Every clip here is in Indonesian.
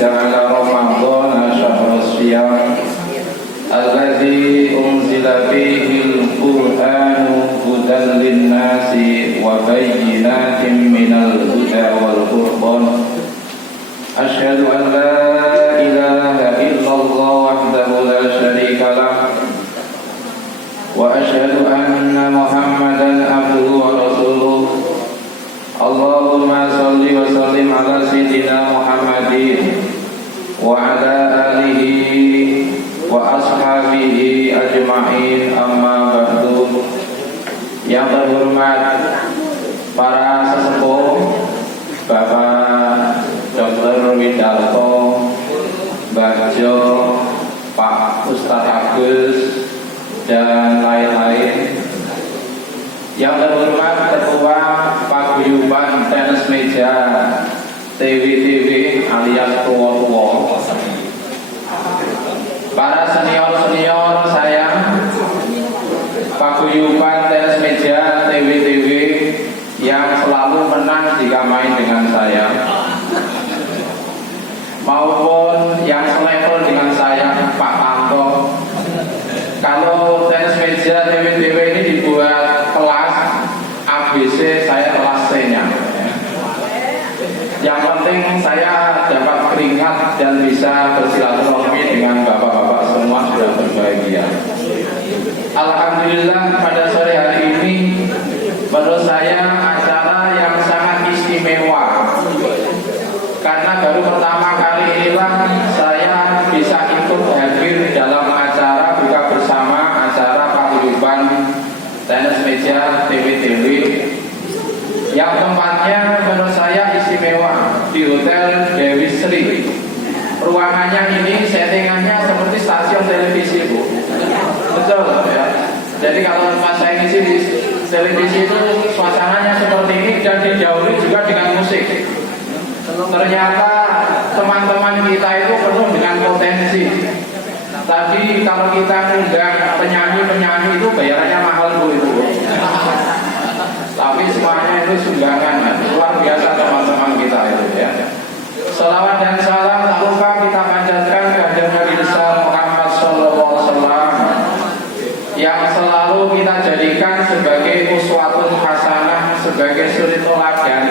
ja'ala Ramadhana syahra siyam alladzi unzila fihil Qur'anu hudan linnasi wa bayyinatin minal huda wal furqan. Asyhadu an la ilaha illallah wahdahu la syarika lah wa asyhadu anna Muhammadan abduhu wa rasuluh. Allahumma shalli wa sallim ala sayyidina Muhammadin wa ala alihi wa ashabihi ajma'in, amma ba'du. Yang terhormat para sesepuh, Bapak Dr. Widarto, Mbah Jo, Pak Ustadz Agus, dan lain-lain. Yang terhormat Ketua Paguyuban Tenis Meja TWTW alias tua-tua, para senior-senior saya Paguyuban Tenis Meja TWTW yang selalu menang jika main dengan saya, maupun yang selevel dengan saya, Pak Tanto. Kalau tenis meja TWTW ini dibuat kelas ABC, saya kelas C-nya. Yang penting saya dapat keringat dan bisa bersilaturahmi dengan bapak-bapak semua, sudah berbahagia. Alhamdulillah pada sore hari ini menurut saya acara yang sangat istimewa, karena baru pertama kali inilah saya bisa ikut hadir dalam acara buka bersama acara Paguyuban Tenis Meja TWTW yang tempatnya menurut saya istimewa di Hotel Dewi Sri. Ruangannya ini settingannya seperti stasiun televisi, Bu. Betul ya. Jadi kalau pas saya ngisi di televisi itu suasananya seperti ini dan didahului juga dengan musik. Ternyata teman-teman kita itu penuh dengan potensi. Tadi kalau kita ngundang penyanyi-penyanyi itu bayarannya mahal, Bu, itu. Tapi semuanya itu sumbangan, luar biasa teman-teman kita itu ya. Salawat dan salam tak lupa kita panjatkan kepada Nabi besar Muhammad SAW yang selalu kita jadikan sebagai uswatun hasanah, sebagai suri teladan,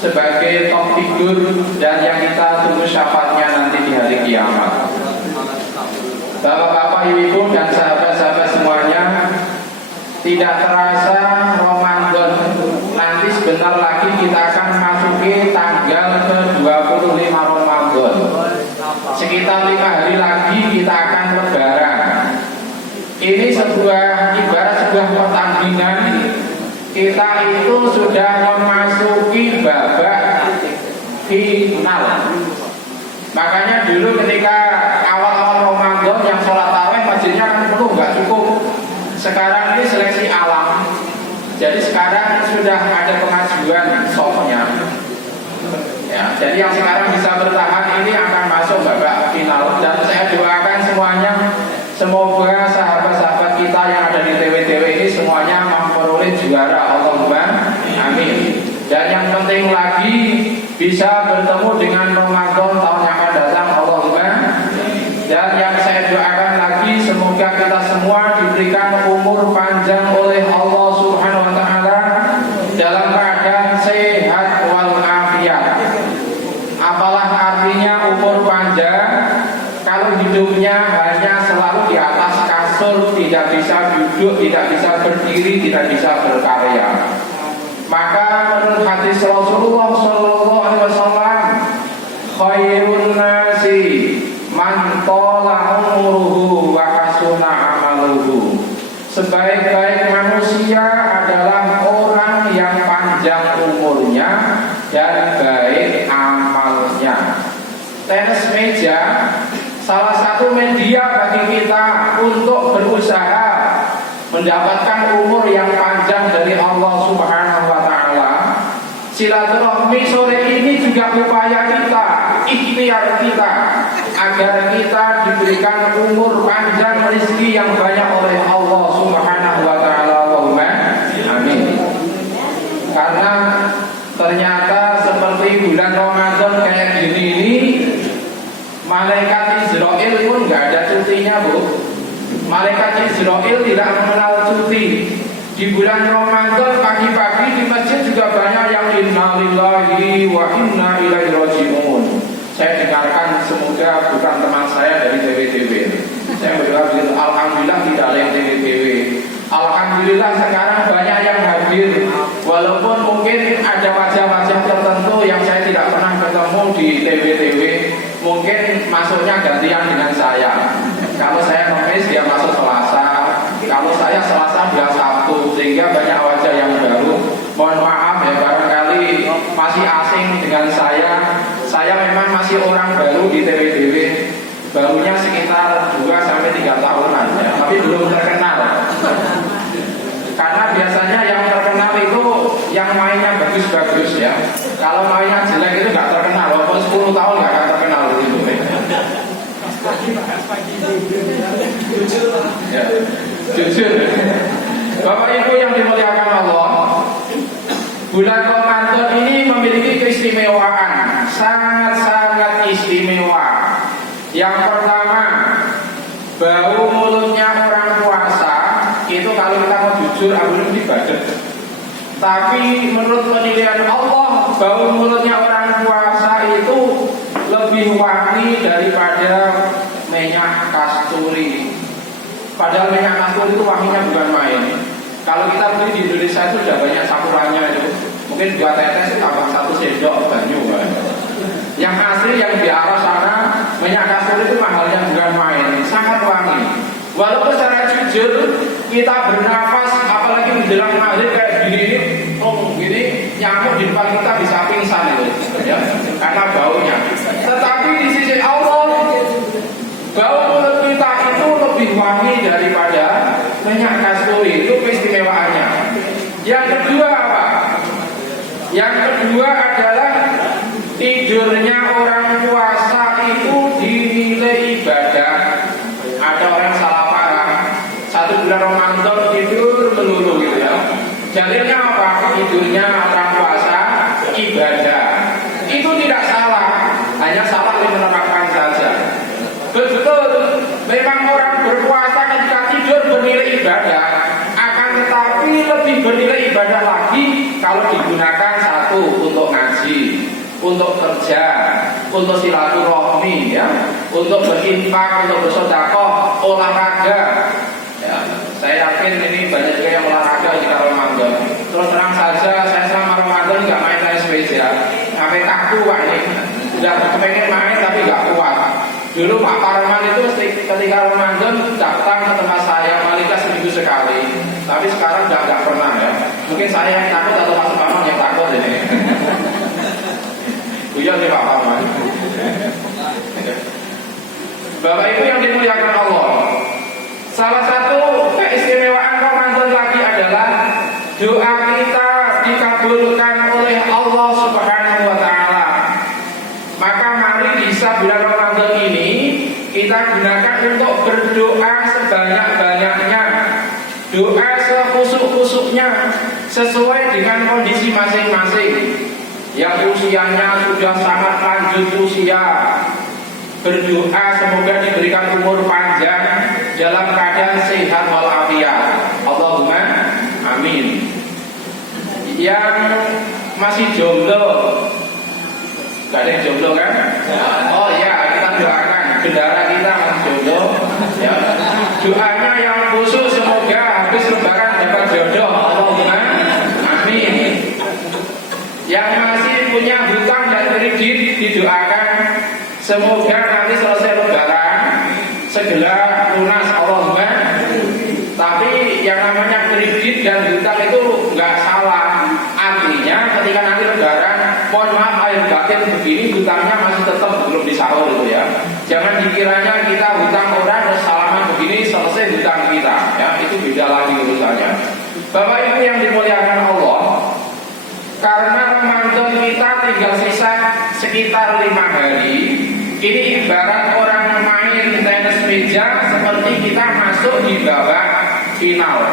sebagai top figur, dan yang kita tunggu syafaatnya nanti di hari kiamat. Bapak-bapak, ibu-ibu, dan sahabat-sahabat semuanya, tidak terasa Ramadan. Nanti sebentar lagi kita akan masuki tanggal ke-25 Ramadan. Sekitar 5 hari lagi kita akan lebaran. Ini ibarat sebuah pertandingan. Kita itu sudah memasuki babak final. Makanya dulu ketika awal-awal Ramadan yang sholat tarawih masjidnya kan penuh, nggak cukup. Sekarang ini seleksi alam. Jadi sekarang sudah ada kemajuan softnya. Ya, jadi yang sekarang bisa bertahan ini akan masuk babak final. Dan saya doakan semuanya, semoga sahabat-sahabat kita yang ada di TWTW ini semuanya memperoleh juara. Allahumma amin. Dan yang penting lagi bisa bertemu dengan Ramadan tahun yang akan datang. Allahumma. Dan yang saya doakan lagi, semoga kita semua diberikan umur panjang oleh Allah Subhanahu wa taala dalam keadaan sehat wal afiat. Apalah artinya umur panjang kalau hidupnya hanya selalu di atas kasur, tidak bisa duduk, tidak bisa berdiri, tidak bisa berkarya. Maka menurut hadis Rasulullah SAW, khairun nasi man tola umuruhu wa hasuna amaluhu. Sebaik-baik manusia adalah orang yang panjang umurnya dan baik amalnya. Tenis meja salah satu media bagi kita untuk berusaha mendapatkan umur yang panjang dari Allah Subhanahu wa taala. Silaturahmi sore ini juga upaya kita, ikhtiar kita agar kita diberikan umur panjang, rezeki yang banyak oleh Allah Subhanahu wa taala. Allahumma amin. Karena ternyata seperti bulan Ramadan kayak gini ini Di bulan Ramadan pagi-pagi di masjid juga banyak yang innalillahi wa inna ilaihi raji'un. Saya dengarkan, semoga bukan teman saya dari TWTW. Saya berdoa begitu, alhamdulillah tidak ada yang TWTW. Alhamdulillah sekarang banyak yang hadir. Walaupun mungkin ada wajah-wajah tertentu yang saya tidak pernah ketemu di TWTW, mungkin masuknya gantian dengan saya. Kalau saya Kamis dia masuk Selasa, kalau saya Selasa dia Sabtu, sehingga banyak wajah yang baru. Mohon maaf ya, barangkali masih asing dengan saya. Saya memang masih orang baru di TWTW, barunya sekitar 2-3 tahunan ya, tapi belum terkenal. Karena biasanya yang terkenal itu yang mainnya bagus-bagus ya. Kalau mainnya jelek itu nggak terkenal, walaupun 10 tahun nggak akan terkenal begitu. Ya, jujur. Bapak Ibu yang dimuliakan Allah, bulan Ramadan ini memiliki keistimewaan, sangat-sangat istimewa. Yang pertama, bau mulutnya orang puasa itu kalau kita mau jujur, aku ini badet. Tapi menurut penilaian Allah, bau mulutnya orang puasa itu lebih wangi daripada minyak kasturi. Padahal minyak kasturi itu wanginya bukan main. Kalau kita beli di Indonesia itu sudah banyak campurannya itu. Mungkin 2 tetes tambah 1 sendok banyu. Yang asli yang di arah sana minyak kasturi itu mahalnya bukan main, sangat wangi. Walaupun secara jujur kita bernafas, apalagi menjelang maghrib kayak gini ini, gini nyamuk di depan kita bisa pingsan itu, ya, karena baunya. Tetapi di sisi Allah, bau mulut kita itu lebih wangi daripada minyak kasturi. Itu keistimewaannya. Yang kedua apa? Yang kedua adalah tidurnya orang puasa itu dinilai ibadah. Ada orang salah paham, 1 bulan Ramadan tidur melulu gitu ya. Dalilnya apa? Tidurnya orang puasa ibadah. Itu tidak salah, hanya salah menerapkan saja. Betul, memang orang berpuasa ketika tidur bernilai ibadah. Akan tetapi lebih bernilai ibadah lagi kalau digunakan satu untuk ngaji, untuk kerja, untuk silaturahmi, ya, untuk berinfak, untuk bersedekah, olahraga. Ya, saya yakin ini banyak juga yang olahraga di Ramadan. Terus terang saja, saya selama Ramadan nggak main tenis meja, sampai kaku pak ini. Sudah kepengen main tapi nggak kuat. Dulu Pak Parman itu ketika Ramadan datang ke tempat saya Malika seminggu sekali. Tapi sekarang udah nggak pernah ya. Mungkin saya yang takut atau Mas Parman yang takut ini. Iya nih Pak Parman. Bapak Ibu yang dimuliakan Allah, salah satu keistimewaan Ramadan lagi adalah doa kita dikabulkan oleh Allah Subhanahu wa Ta'ala. Maka mari di bulan Ramadan ini kita gunakan untuk berdoa sebanyak-banyaknya, doa sekhusuk-khusuknya sesuai dengan kondisi masing-masing. Yang usianya sudah sangat lanjut usia, berdoa semoga diberikan umur panjang dalam keadaan sehat walafiat. Allahumma amin. Yang masih jomblo, gak ada yang jomblo kan? Oh ya, kita doakan bendara kita masih jomblo, ya. Doanya yang khusus semoga habis lebaran dapat jodoh. Allahumma amin. Yang masih punya hutang dan kredit didoakan semoga nanti selesai lebaran segera lunas. Allahumma. Tapi yang namanya kredit dan hutang itu nggak salah. Artinya ketika nanti lebaran, mohon maaf air batin begini hutangnya masih tetap belum disaur itu ya. Jangan dikiranya kita hutang orang terus salaman begini selesai hutang kita. Ya, itu beda lagi urusannya. Bapak Ibu yang dimuliakan Allah, karena Ramadan kita tinggal sisa sekitar 5 hari. Ini ibarat orang main tenis meja seperti kita masuk di babak final.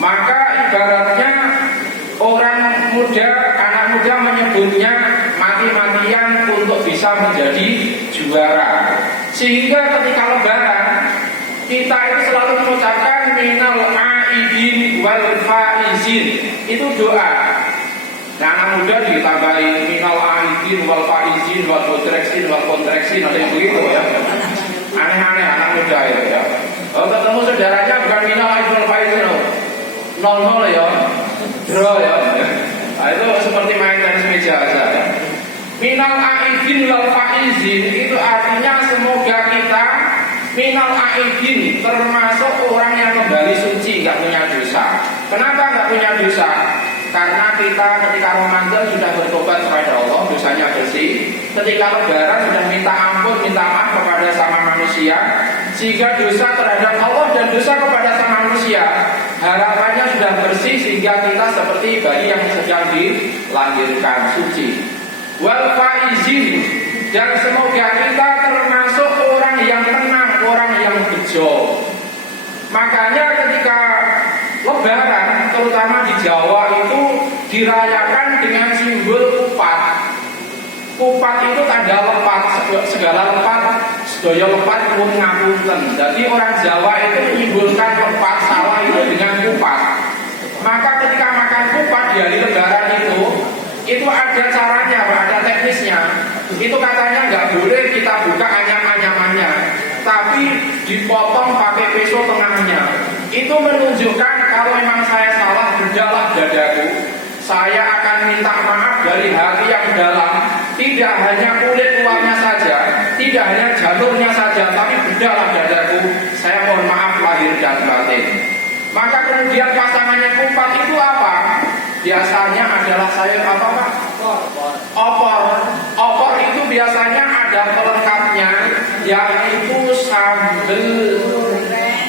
Maka ibaratnya orang muda, anak muda menyebutnya mati-matian untuk bisa menjadi juara. Sehingga ketika lebaran kita itu selalu mengucapkan minal aidin wal faizin. Itu doa. Nah, anak muda ditambahin minal aidin wal faizin wal kontreksin wal kontreksin, ada yang begitu ya. Aneh-aneh anak muda itu ya. Kalau ketemu saudaranya bukan minal aidin wal faizin, 0-0 ya, draw ya. Nah, itu seperti main tenis meja saja ya. Minal aidin wal faizin itu artinya semoga kita minal aidin, termasuk orang yang kembali suci, nggak punya dosa. Kenapa nggak punya dosa? Karena kita ketika Ramadan sudah bertobat kepada Allah, dosanya bersih. Ketika Lebaran sudah minta ampun, minta maaf kepada sama manusia, sehingga dosa terhadap Allah dan dosa kepada sama manusia harapannya sudah bersih, sehingga kita seperti bayi yang sedang dilahirkan suci. Wal faizin, dan semoga kita termasuk orang yang tenang, orang yang bejo. Makanya ketika Lebaran, terutama di Jawa itu dirayakan dengan simbol kupat. Kupat itu tanda lepat, segala lepat, sedaya lepat pun ngapunten. Jadi orang Jawa itu menyimbolkan lepat sawah itu dengan kupat. Maka ketika makan kupat di hari Lebaran itu ada caranya, ada teknisnya. Itu katanya nggak boleh kita buka anyam-anyamannya, tapi dipotong pakai pisau tengahnya. Itu menunjukkan kalau memang saya salah, bedalah dadaku. Saya akan minta maaf dari hati yang dalam. Tidak hanya kulit luarnya saja, tidak hanya jalurnya saja, tapi bedalah dadaku. Saya mohon maaf lahir dan batin. Maka kemudian pasangannya kupat itu apa? Biasanya adalah sayur apa Pak? Opor. Opor itu biasanya ada pelengkapnya, yaitu sambal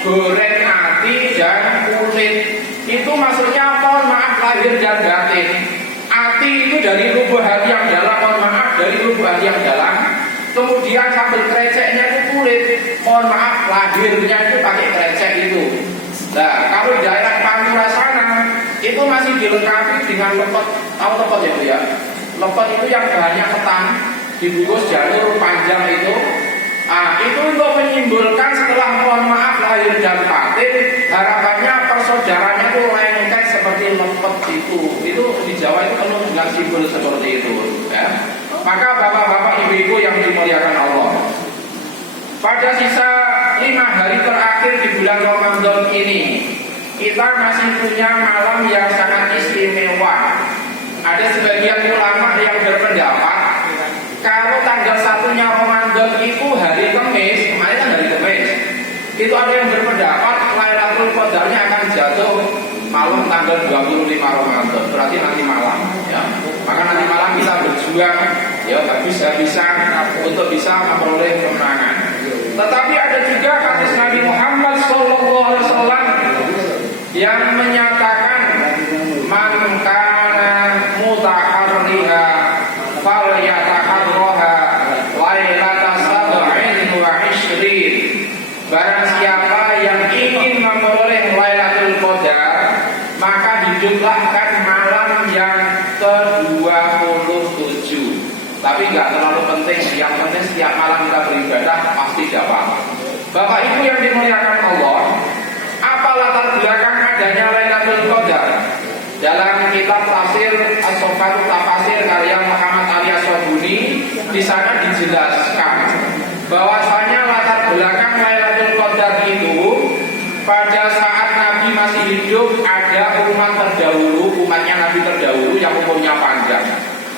goreng ati dan kulit. Itu maksudnya mohon maaf lahir dan batin. Ati itu dari lubuk hati yang dalam, mohon maaf dari lubuk hati yang dalam. Kemudian sambal kreceknya itu kulit, mohon maaf lahirnya itu pakai krecek itu. Nah, kalau di daerah Pantura sana itu masih dilengkapi dengan lepet. Tahu lepet ya Bu ya? Lepet itu yang bahannya ketan, dibungkus jalur panjang itu. Itu untuk menyimbolkan setelah mohon maaf lahir dan batin, harapannya persaudaranya itu lengket seperti lepet itu. Itu di Jawa itu penuh dengan simbol seperti itu ya. Maka bapak-bapak ibu-ibu yang dimuliakan Allah, pada sisa 5 hari terakhir di bulan Ramadan ini, kita masih punya malam yang sangat istimewa. Ada sebagian ulama yang berpendapat kalau tanggal 1-nya Ramadan itu hari Kamis, kemarin kan hari Kamis, itu ada yang berpendapat Lailatul Qadarnya akan jatuh malam tanggal 25 Ramadan, berarti nanti malam ya. Maka nanti malam kita berjuang ya habis-habisan untuk bisa memperoleh kemenangan. Tetapi ada juga hadis Nabi Muhammad SAW yang menyatakan man kana mutaharriha falyataharraha lailata sab'in wa 20. Barang siapa yang ingin memperoleh Lailatul Qadar, maka hidupkan malam yang ke-27. Tapi nggak terlalu penting, yang penting setiap malam kita beribadah pasti dapat. Bapak Ibu yang dimuliakan Allah, apa latar belakang adanya Lailatul Qadar? Dalam kitab tafsir As-Sofatut Tafasir karya Muhammad Ali As-Sobuni, di sana dijelaskan bahwasanya latar belakang Lailatul Qadar itu pada saat Nabi masih hidup ada umat terdahulu, umatnya Nabi terdahulu yang umurnya panjang.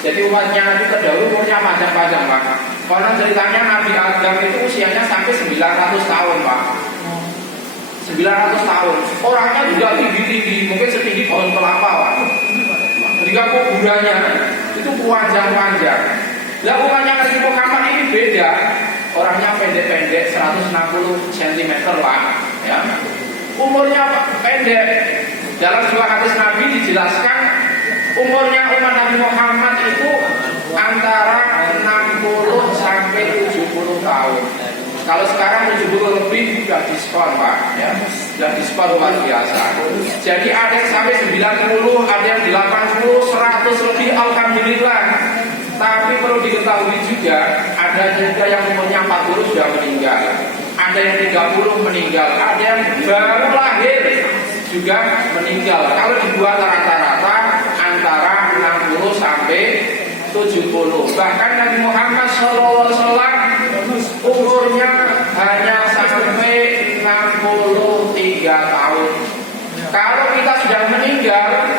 Jadi umatnya Nabi terdahulu umurnya panjang-panjang Pak. Karena ceritanya Nabi Adam itu usianya sampai 900 tahun Pak. 900 tahun. Orangnya juga tinggi-tinggi, mungkin setinggi pohon kelapa Pak. Jika kuburannya itu panjang-panjang. Lah umatnya Nabi Muhammad ini beda. Orangnya pendek-pendek 160 cm Pak ya. Umurnya pendek. Dalam sebuah hadis Nabi dijelaskan umurnya umat Nabi Muhammad itu antara 60 sampai 70 tahun. Kalau sekarang 70 lebih sudah diskon Pak ya. Sudah diskon luar biasa. Jadi ada yang sampai 90, ada yang 80, 100 lebih alhamdulillah. Tapi perlu diketahui juga ada juga yang umurnya 40 sudah meninggal. Ada yang 30 meninggal, ada yang baru lahir. juga meninggal. Kalau dibuat rata-rata antara 60 sampai 70. Bahkan Nabi Muhammad SAW umurnya hanya sampai 63 tahun. Kalau kita sudah meninggal,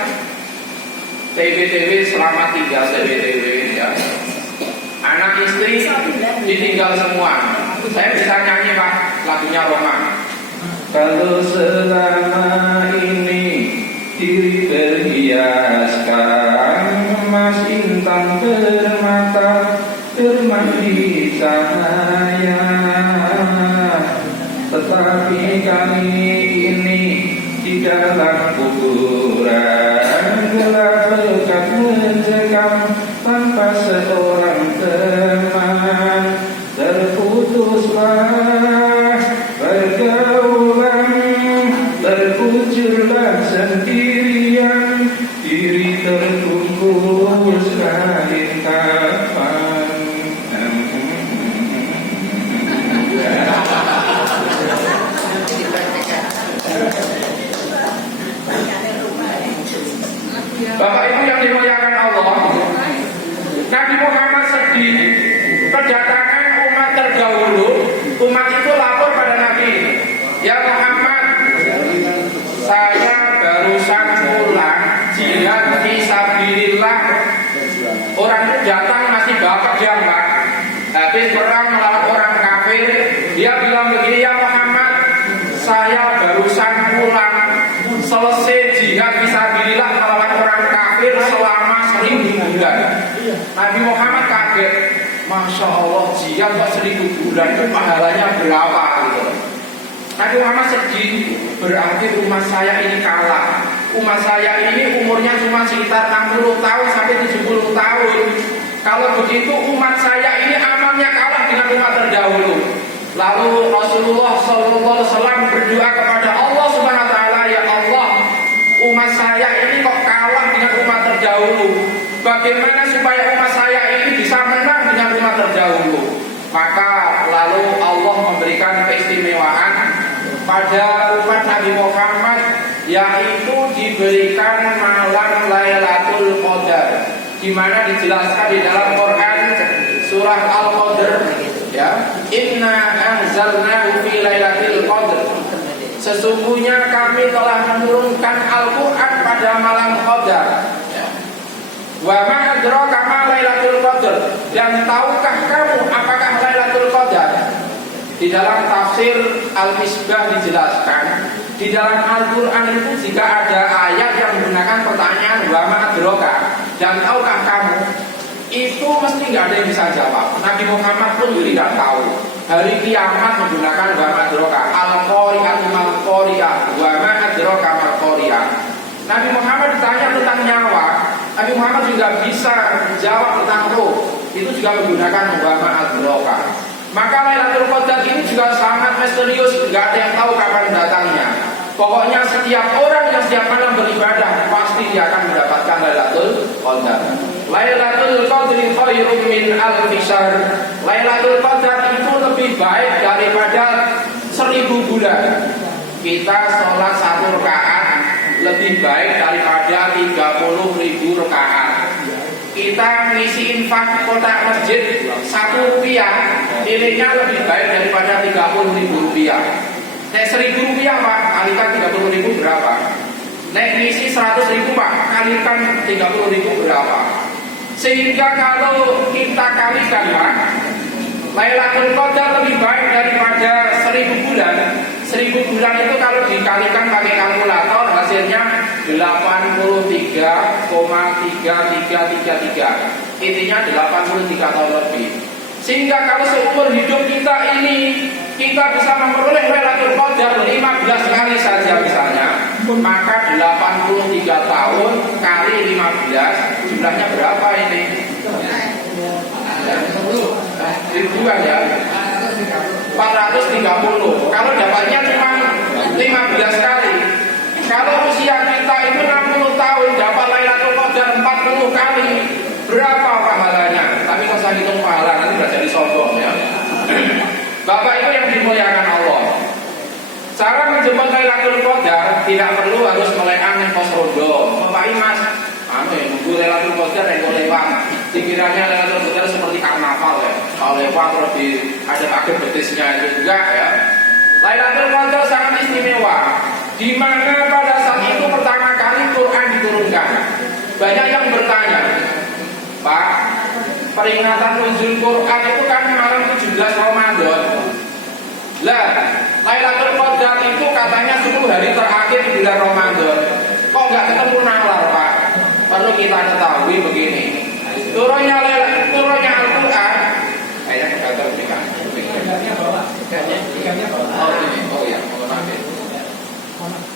TBTW selamat tinggal TBTW ya. Anak istri ditinggal semua. Saya bisa nyanyi Pak lagunya Roma. Kalau selama ini diri berhiaskan emas intan permata bermandi cahaya, tetapi kami ini di dalam kuburan gelap pekat mencekam tanpa seorang teman. Terputuslah pergaulan, terkucurlah sendirian, diri terkumpul sekali kapan. Bapak Ibu yang dimuliakan Allah, Nabi Muhammad sedih kedatangan umat terdahulu. Umat itu lapor pada Nabi, ya Muhammad, saya barusan pulang jihad fisabilillah. Orang itu datang masih bapak jambak, habis perang melawan orang kafir. Dia bilang begini, ya Muhammad, saya barusan pulang selesai jihad fisabilillah melawan orang kafir selama 1000 bulan. Nabi Muhammad kaget, Masya Allah, jihad kok 1000 bulan, itu pahalanya berapa gitu. Nabi Muhammad sedih, berarti umat saya ini kalah. Umat saya ini umurnya cuma sekitar 60 tahun sampai 70 tahun. Kalau begitu umat saya ini amalnya kalah dengan umat terdahulu. Lalu Rasulullah SAW berdoa kepada Allah Subhanahu Wa Taala, ya Allah, umat saya ini kok kalah dengan umat terdahulu. Bagaimana supaya umat saya ini bisa menang dengan umat terdahulu? Maka lalu Allah memberikan keistimewaan pada umat Nabi Muhammad, yaitu diberikan malam Lailatul Qadar, di mana dijelaskan di dalam Quran surah Al-Qadr, ya, Inna anzalnahu fi Lailatul Qadr. Sesungguhnya kami telah menurunkan Al-Quran pada malam Qadar. Wa ma adraka ma Lailatul Qadar. Dan tahukah kamu apakah Lailatul Qadar? Di dalam tafsir Al-Misbah dijelaskan, di dalam Al-Quran itu jika ada ayat yang menggunakan pertanyaan wa ma adraka, dan tahukah kamu, itu mesti nggak ada yang bisa jawab. Nabi Muhammad pun tidak tahu. Hari kiamat menggunakan wa ma adraka, al-qari'atu mal-qari'ah, wa ma adraka mal-qari'ah. Nabi Muhammad ditanya tentang nyawa, Nabi Muhammad juga bisa menjawab tentang roh, itu juga menggunakan wa ma adraka. Maka Lailatul Qadar ini juga sangat misterius, nggak ada yang tahu kapan datangnya. Pokoknya setiap orang yang setiap malam beribadah pasti dia akan mendapatkan Lailatul Qadar. Lailatul Qadri khairum min alfi syahr. Lailatul Qadar itu lebih baik daripada 1000 bulan. Kita sholat 1 rakaat lebih baik daripada 30.000 rakaat. Kita ngisi infak kotak masjid 1 rupiah, nilainya lebih baik daripada 30.000 rupiah. Nek 1.000 rupiah Pak, kalikan 30.000 berapa? Nek ngisi 100.000 Pak, kalikan 30.000 berapa? Sehingga kalau kita kalikan Pak, Lailatul Qadar lebih baik daripada 1000 bulan. 1000 bulan itu kalau dikalikan pakai kalkulator hasilnya 83,3333. Intinya 83 tahun lebih. Sehingga kalau seumur hidup kita ini kita bisa memperoleh Lailatul Qadar 15 kali saja misalnya, maka 83 tahun kali 15 jumlahnya berapa ini? Ribuan ya, 430. Kalau dapatnya cuma 15 kali. Kalau usia kita itu 60 tahun dapat Lailatul Qadar 40 kali, berapa pahalanya? Tapi kalau saya hitung pahala nanti tidak jadi sombong ya. Bapak Ibu yang dimuliakan Allah, cara menjemput Lailatul Qadar tidak perlu harus melekan yang pos rondo. Bapak Mas, nunggu Lailatul Qadar yang lewat. Pikirannya Lailatul Qadar seperti karnaval ya. Kalau lewat terus ada pakai betisnya itu juga ya. Lailatul Qadar sangat istimewa. Di mana pada saat itu pertama kali Quran diturunkan. Banyak yang bertanya, Pak, peringatan nuzul Quran itu kan malam 17 Ramadan. Lah, Lailatul Qadar itu katanya 10 hari terakhir di bulan Ramadan. Kok nggak ketemu nalar, Pak? Perlu kita ketahui begini. Turunnya Al-Quran, kayaknya kita terbuka. Oh iya,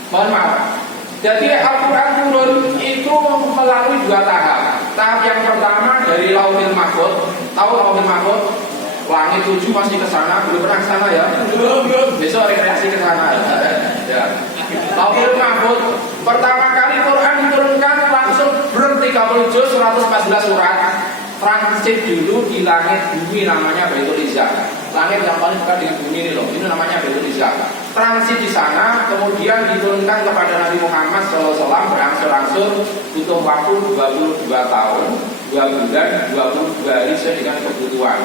mohon maaf. Jadi Al-Quran turun itu melalui 2 tahap. Tahap yang pertama dari Lauhil Mahfuz. Tahu Lauhil Mahfuz? Langit 7 masih ke sana, belum pernah ke sana ya? Belum. Besok rekreasi ke sana. Ya. Lauhil Mahfuz. Pertama kali Quran diturunkan langsung 30 juz 114 surat. Transit dulu di langit bumi namanya Baitul Izzah. Langit yang paling dekat dengan bumi ini loh. Ini namanya Baitul Izzah. Transit di sana, kemudian diturunkan kepada Nabi Muhammad SAW berangsur-angsur butuh waktu 22 tahun, 2 bulan, 22 hari sesuai dengan kebutuhan.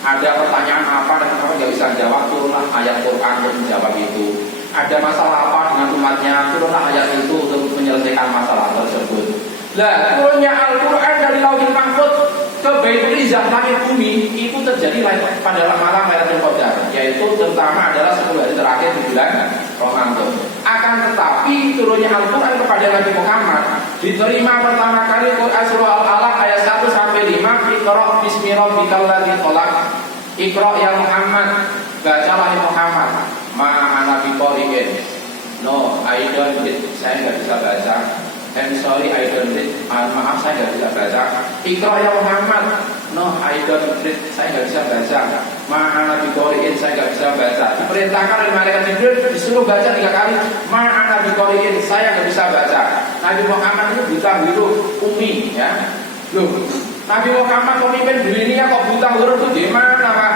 Ada pertanyaan apa dan kenapa nggak bisa jawab, turunlah ayat Quran untuk menjawab itu. Ada masalah apa dengan umatnya, turunlah ayat itu untuk menyelesaikan masalah tersebut. Nah, turunnya Al-Quran dari Lauhil Mahfuz ke Baitul Izzah langit bumi itu terjadi pada malam Lailatul Qadar, yaitu terutama adalah 10 hari terakhir di bulan Ramadan. Akan tetapi turunnya Al-Quran kepada Nabi Muhammad diterima pertama kali Quran surah Al-Alaq ayat 1 sampai 5. Iqra bismi rabbikal ladzi khalaq. Iqra ya Muhammad, bacalah ya Muhammad. Ma'ana biqari'in. No, I don't read. Saya nggak bisa baca. I'm sorry, I don't read. Maaf, saya nggak bisa baca. Iqra ya Muhammad. No, I don't read. Saya nggak bisa baca. Ma'ana biqari'in, saya nggak bisa baca. Diperintahkan oleh malaikat Jibril disuruh baca 3 kali. Ma'ana biqari'in, saya nggak bisa baca. Nabi Muhammad itu buta huruf, umi, ya. Loh, Nabi Muhammad pemimpin dunia kok buta huruf itu gimana, Pak?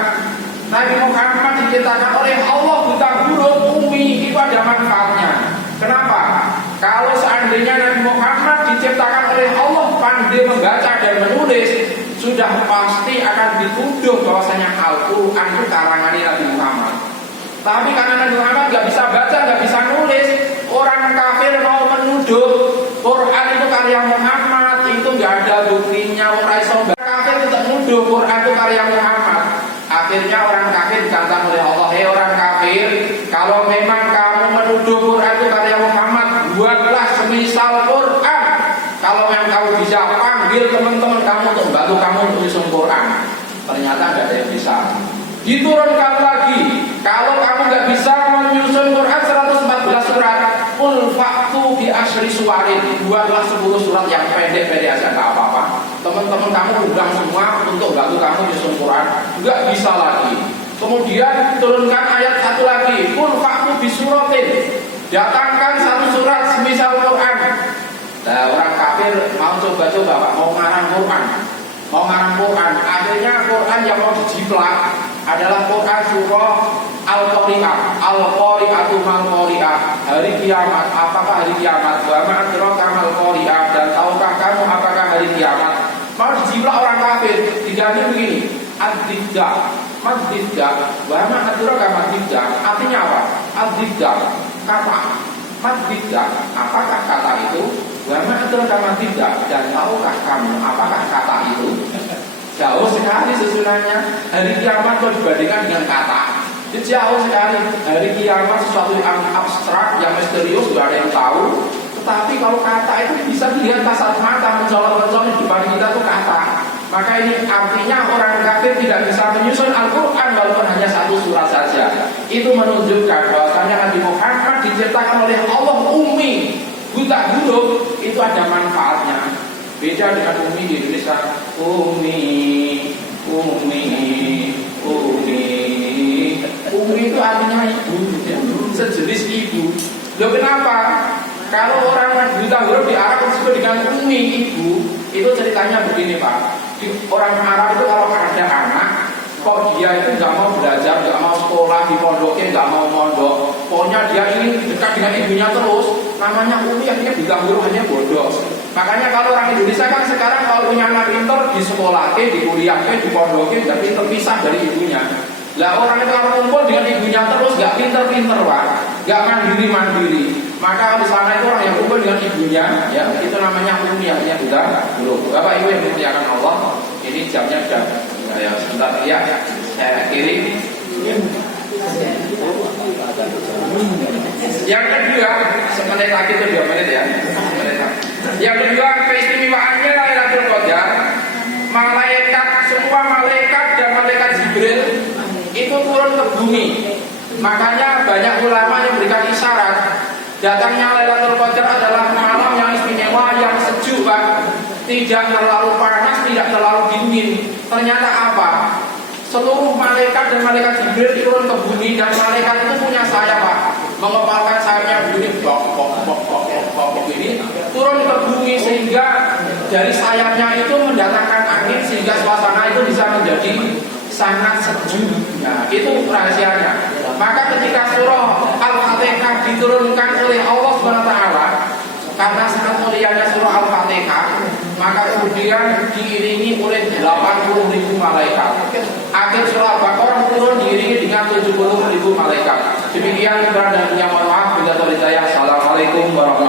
Nabi Muhammad diciptakan oleh Allah buta huruf, umi, itu ada manfaatnya. Kenapa? Kalau seandainya Nabi Muhammad diciptakan oleh Allah pandai membaca dan menulis, sudah pasti akan dituduh bahwasanya Al-Quran itu karangan Nabi Muhammad. Tapi karena Nabi Muhammad nggak bisa baca, nggak bisa nulis, orang kafir mau menuduh Quran itu karya Muhammad, itu nggak ada buktinya. Orang kafir tetap menuduh Quran itu karya Muhammad. Akhirnya orang kafir ditantang oleh Allah, hei orang kafir, kalau memang kamu menuduh Quran itu karya Muhammad, buatlah semisal Quran. Kalau memang kamu bisa, panggil teman-teman kamu untuk bantu kamu untuk menyusun Quran. Ternyata nggak ada yang bisa. Diturunkan lagi, kalau kamu nggak bisa menyusun Quran 114 surat, qul fa'tu bi asyri suwarin, buatlah 10 surat yang pendek-pendek aja, nggak apa-apa. Teman-teman kamu undang semua untuk bantu kamu menyusun Quran, nggak bisa lagi. Kemudian turunkan ayat 1 lagi, qul fa'tu bi suratin, datangkan 1 surat semisal Quran. Nah, orang kafir mau coba-coba Pak, mau ngarang Quran, akhirnya Quran yang mau dijiplak adalah Quran surah Al-Qari'ah. Al-Qari'atu mal-Qari'ah, hari kiamat. Apakah hari kiamat? Wa ma adraka mal-Qari'ah, dan tahukah kamu apakah hari kiamat? Mau dijiplak orang kafir, diganti begini, ad-didda, mad-didda, wa ma adraka mad-didda. Artinya apa? Ad-didda, kata. Mad-didda, apakah kata itu? Wa ma adraka mad-didda, dan tahukah kamu apakah kata itu? Jauh sekali susunannya. Hari kiamat kalau dibandingkan dengan kata, itu jauh sekali. Hari kiamat sesuatu yang abstrak, yang misterius, gak ada yang tahu. Tetapi kalau kata itu bisa dilihat kasat mata, mencolok-mencolok di depan kita tuh kata. Maka ini artinya orang kafir tidak bisa menyusun Al-Quran walaupun hanya 1 surat saja. Itu menunjukkan bahwasanya Nabi Muhammad diciptakan oleh Allah ummi, buta huruf, itu ada manfaatnya. Beda dengan umi di Indonesia. Umi itu artinya ibu, ya. Sejenis ibu. Loh kenapa? Kalau orang buta huruf di Arab disebut dengan umi, ibu, itu ceritanya begini Pak. Di orang Arab itu kalau ada anak, kok dia itu nggak mau belajar, nggak mau sekolah di pondoknya, nggak mau mondok, pokoknya dia ini dekat dengan ibunya terus, namanya umi, akhirnya diganggu hanya bodoh. Makanya kalau orang Indonesia kan sekarang kalau punya anak pintar di sekolah, di kuliah, di pondok, jadi terpisah dari ibunya. Lah orang itu kalau kumpul dengan ibunya terus gak pinter-pinter Pak, gak mandiri-mandiri. Maka di sana itu orang yang kumpul dengan ibunya, ya itu namanya umi, artinya sudah buruk. Bapak Ibu yang dimuliakan Allah, ini jamnya sudah ya sebentar ya, saya kiri. Yang kedua, semenit lagi itu 2 menit ya. Yang kedua, keistimewaannya Lailatul Qadar, malaikat, semua malaikat dan malaikat Jibril itu turun ke bumi. Makanya banyak ulama yang berikan isyarat datangnya Lailatul Qadar adalah malam yang istimewa, yang sejuk Pak. Tidak terlalu panas, tidak terlalu dingin. Ternyata apa? Seluruh malaikat dan malaikat Jibril turun ke bumi, dan malaikat itu punya sayap Pak, mengepalkan sayapnya begini, begini, turun ke bumi sehingga dari sayapnya itu mendatangkan angin sehingga suasana itu bisa menjadi sangat sejuk. Nah, itu rahasianya. Maka ketika surah Al-Fatihah diturunkan oleh Allah SWT, karena sangat mulianya surah Al-Fatihah, maka kemudian diiringi oleh 80.000 malaikat. Akhir surah Al-Baqarah turun diiringi dengan 70.000 malaikat. Demikian dan yang mohon maaf bila terjadi. Assalamualaikum warahmatullahi wabarakatuh.